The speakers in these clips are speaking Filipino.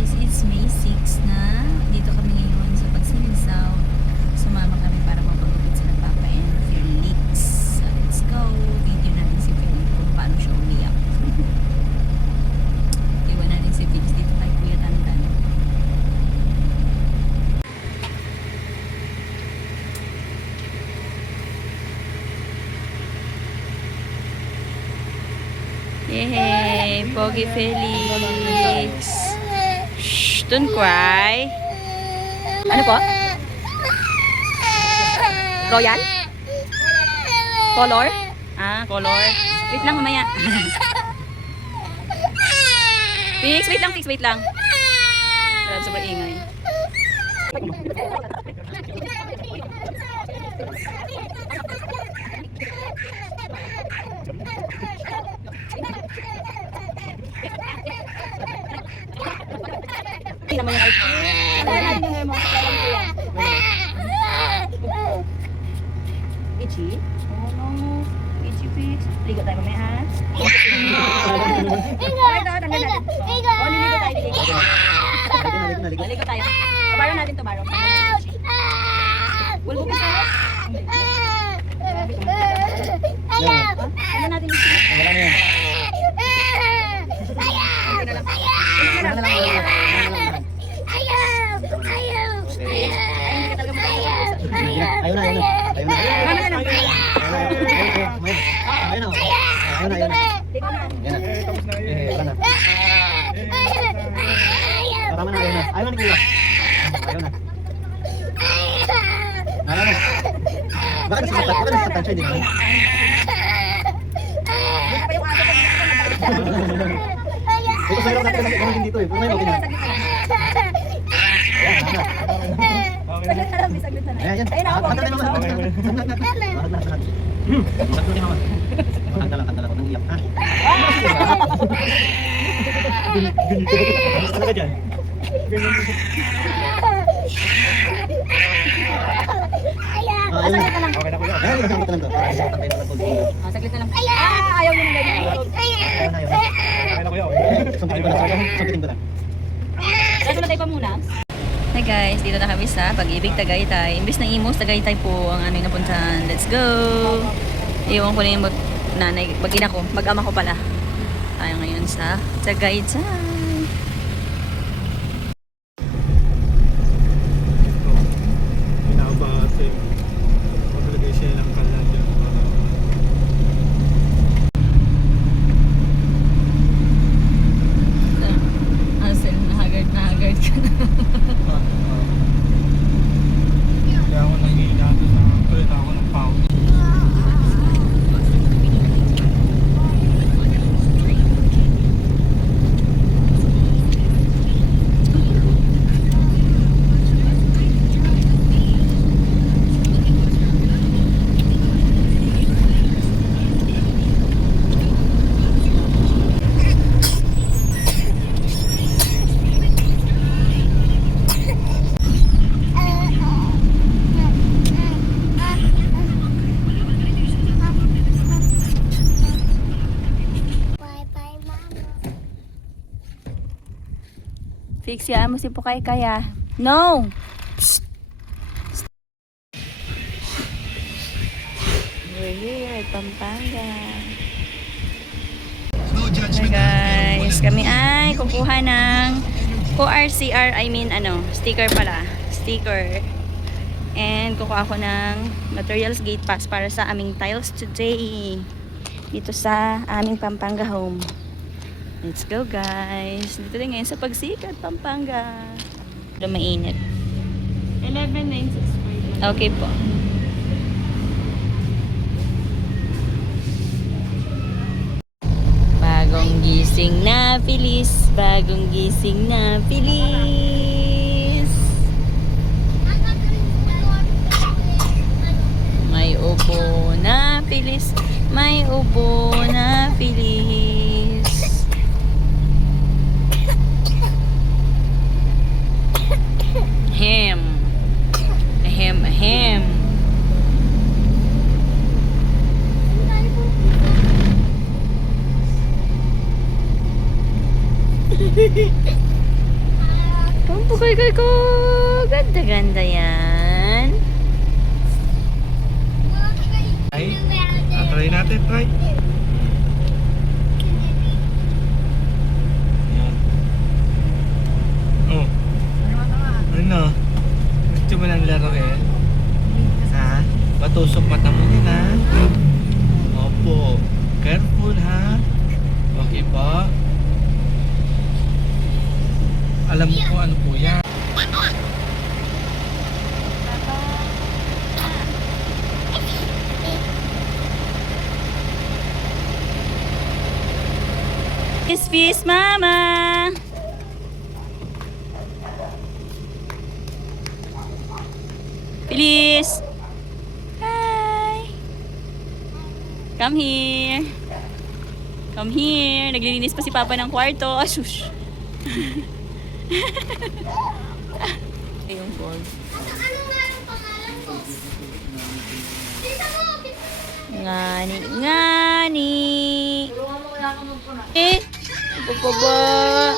guys, it's May 6 na. Dito kami ngayon sa Pagsingisaw. Sumama kami para mapagupit sila Papa and Felix. So, let's go. Video natin si Felix kung paano siya umiyak. Iwan natin si Felix dito kay Kuya Tantan. Yay! Pogi Felix! Shh! Don't cry! Ano po? Royal? Color? Ah, color. Wait lang, mamaya. Felix, wait lang, Felix, wait lang. Grabe, sobrang ingay. Hindi naman yung ice cream. Ano natin yung hair mo? Itchy? Oh no. Itchy Felix. Ligo tayo mamaya ha? Ligo! Ito, tanggal natin. Ligo! Oh, liligo tayo, liligo. Ligo tayo. Baro natin to, baro. Bulbupin sa harap. Ano natin yung sila? Wala na yan. Ayaw na. Bakit nasasaktan siya, di ba? Ito sa hirap natin kasi gano'n din dito eh. Puro ngayon, okay na. Ayan. Kanta tayo mama. Sakto ni mama. Kanta lang. Huwag nang iyak, ha? Ano ka dyan? Saglit na lang. Okay na kuya. Ayan, nakakita lang to. Saglit na lang. Ayaw nyo na ganyan. Okay na kuya. Sungkitin ko lang. Kaso tayo pa muna. Hi guys, dito na kami sa Pag-ibig Tagaytay. Imbis na Imus, Tagaytay po ang aming napuntahan. Let's go! Iwan ko na yung nanay, mag-ina ko, mag-ama ko pala. Tayo ngayon sa Tagaytay. Fixiaan mo si Pukay kaya. No! Psst. We're here at Pampanga. Hey guys, kami ay kukuha ng QRCR, sticker pala. Sticker. And kukuha ako ng materials gate pass para sa aming tiles today. Dito sa aming Pampanga home. Let's go guys. Dito din ngayon sa Pagsikat, Pampanga. Pero mainit. 11,965. Okay po. Bagong gising na Feliz. Bagong gising na Feliz. May ubo na Feliz. May ubo na Feliz. Ahem. Ang bukay ko. Ganda-ganda yan. Ay, try natin, try. Yan. Oh. Ano? Gusto mo ng laro eh? Ha? Patusok mata mo yan ha? Opo. Careful ha? Okay po? Alam mo kung ano po yan? Fish, mama! Feliz! Hi! Come here! Come here! Naglilinis pa si Papa ng kwarto. Ashush! Yung phone. Ano nga yung pangalan ko? Bisa mo! Ngani, ngani! Eh! Baba!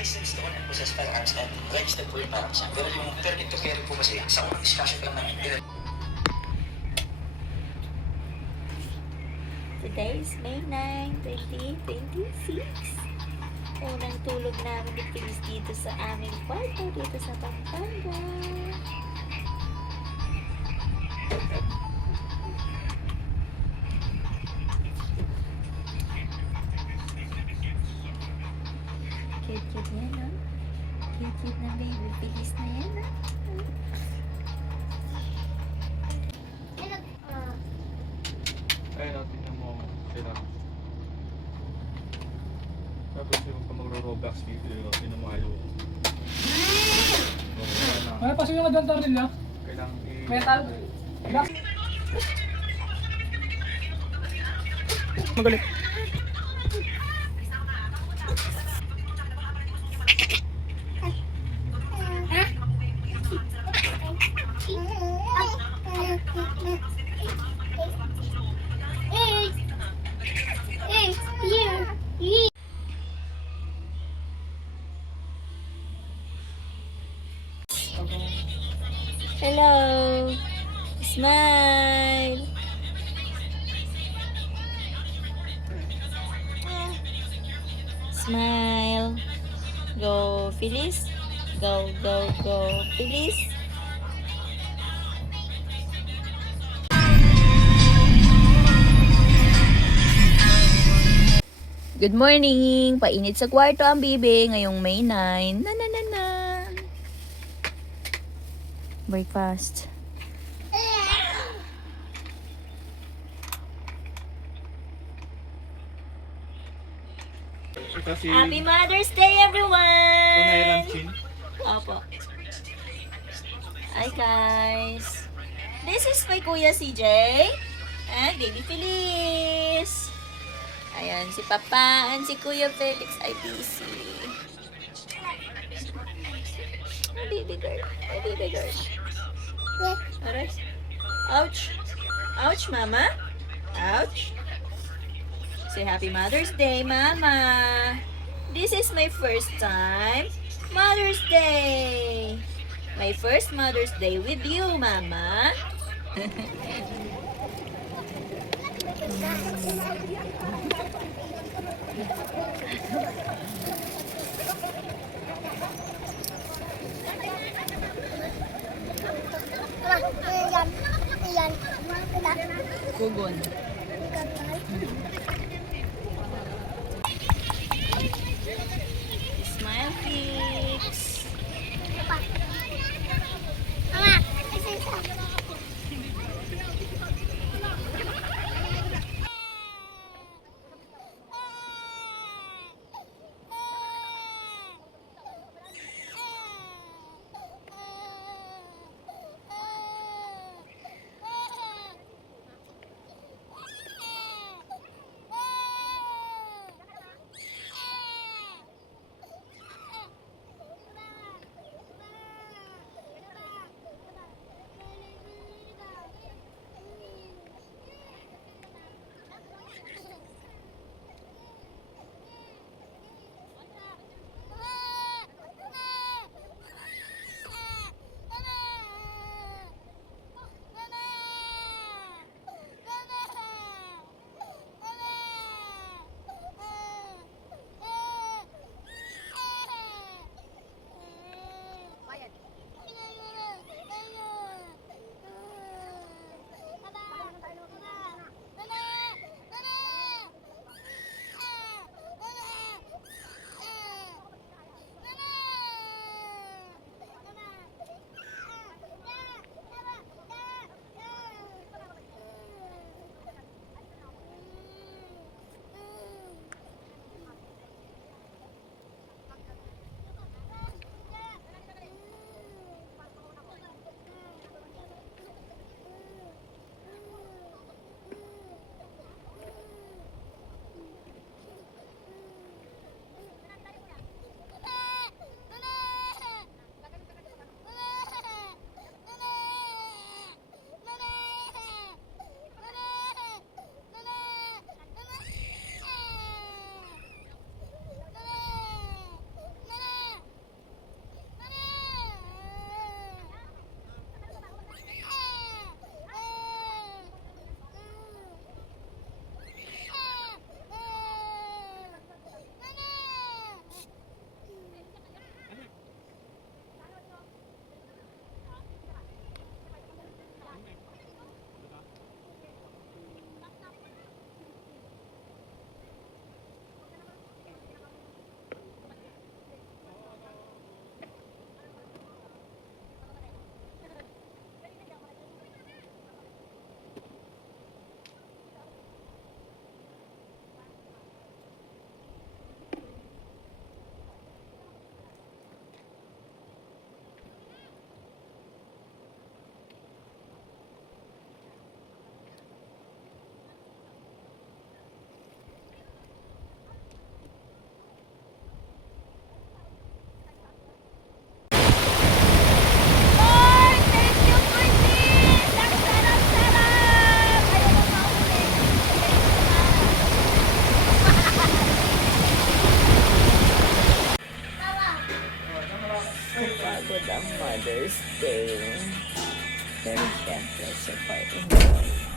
License to own and possess firearms and registered for firearms. Pero yung permit to carry po kasi sa unang discussion pa lang namin. Today is May 9, 2026. Unang tulog namin ni Feliz dito sa aming kwarto, dito sa Pampanga. Cute yan, no? Cute na baby Feliz na yan, no? Ayun natin tingnan mo sila. Tapos yung pag magro-roblox dito, yun ang ayaw. May pasok yung adyan tornilyo? Kailangan Metal? Magaling. Hello! Smile! Smile! Go, Feliz! Go, go, go, Feliz! Good morning! Painit sa kwarto ang bibi ngayong May 9. Na. Breakfast. Kasi Happy Mother's Day, everyone! Tunay Ranchin. Opo. Hi, guys. This is my Kuya CJ and Baby Feliz. Ayan, si Papa and si Kuya Felix ay busy. Oh, baby girl. Oh, baby girl. Aray. Ouch. Ouch, Mama. Ouch. Say Happy Mother's Day, Mama. This is my first time Mother's Day. My first Mother's Day with you, Mama. Kugon. Smile fix. Mother's Day. Very careful so far.